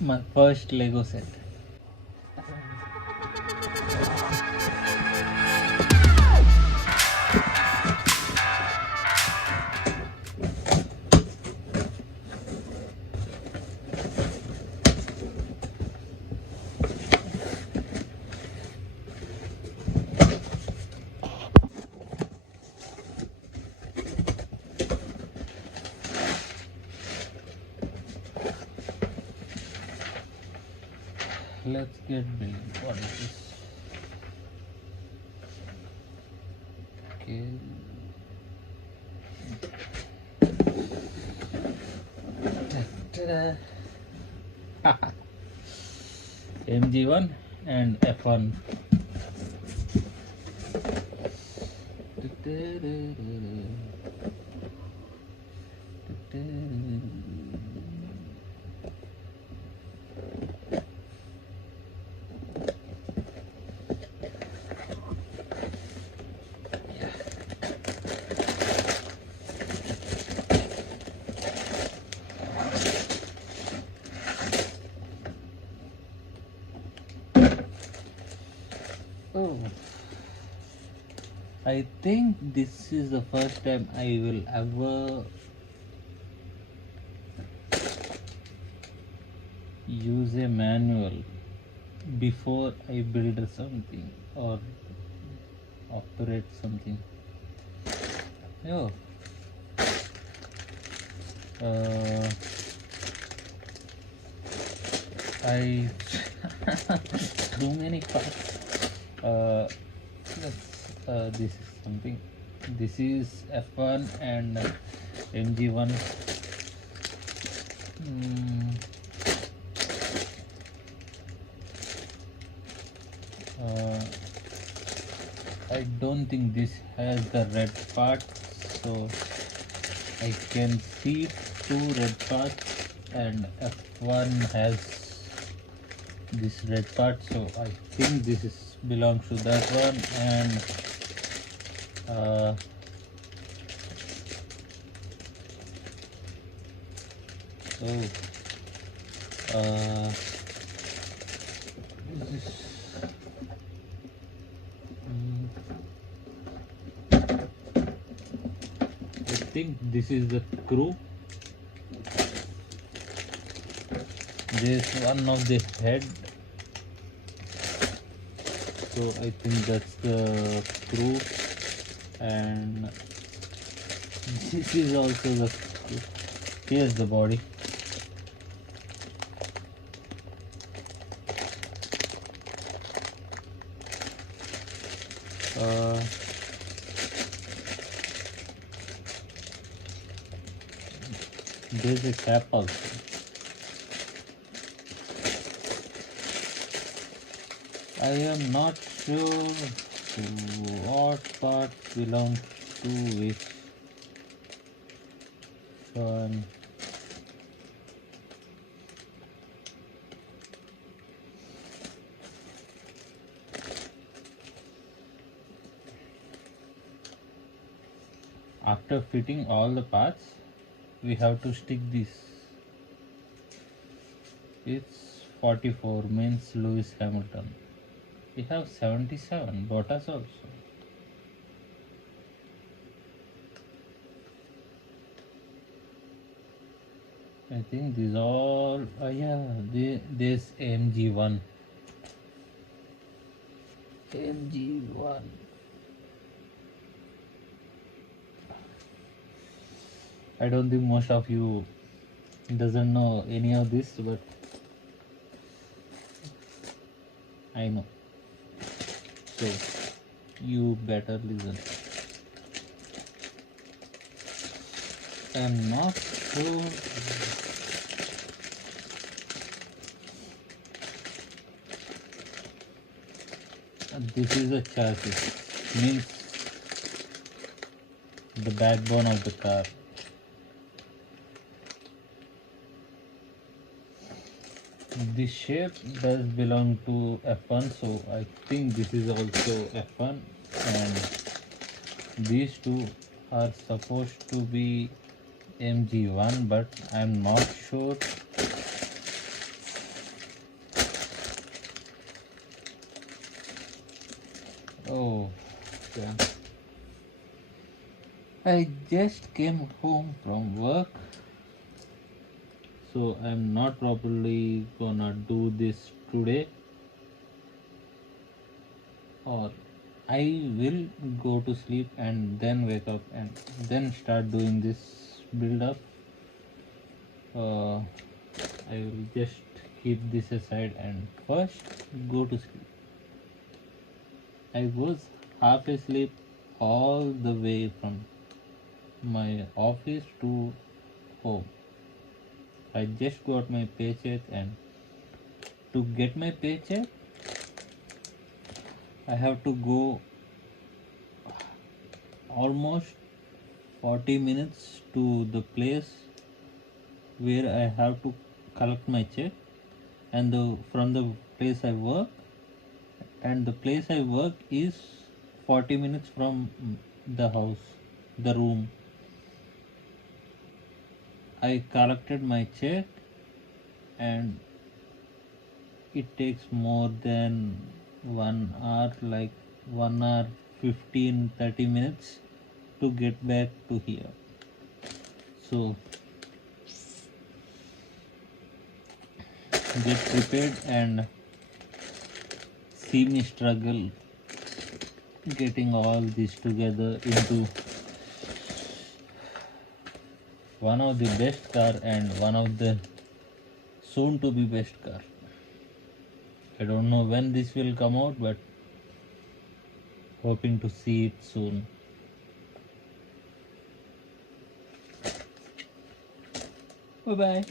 My first Lego set. Let's get building. What is this? Okay. Ta-da. AMG1 and F1. Oh, I think this is the first time I will ever use a manual before I build something or operate something. Oh, I too many parts. This is something. This is F1 and MG1. I don't think this has the red part, so I can see two red parts, and F1 has this red part, so I think this is belongs to that one. And this is, I think this is the crew. There's one of the head, so I think that's the crew, and this is also the crew. Here's the body. There's a cap also. I am not sure what part belongs to which one. After fitting all the parts, we have to stick this. It's 44, means Lewis Hamilton. We have 77, Bottas also. I think these all, yeah, there's AMG One. AMG One. I don't think most of you doesn't know any of this, but I know. So you better listen. I'm not sure. This is a chassis, means the backbone of the car. This shape does belong to F1, so I think this is also F1, and these two are supposed to be MG1, but I'm not sure. Yeah. I just came home from work, so I'm not probably gonna do this today, or I will go to sleep and then wake up and then start doing this build up. uh, I will just keep this aside and first go to sleep. I was half asleep all the way from my office to home. I just got my paycheck, and to get my paycheck I have to go almost 40 minutes to the place where I have to collect my check, and from the place I work, and the place I work is 40 minutes from the house, the room. I collected my check, and it takes more than 1 hour, like 1 hour 15-30 minutes to get back to here. So get prepared and see me struggle getting all this together into one of the best car and one of the soon to be best car. I don't know when this will come out, but hoping to see it soon. Bye bye.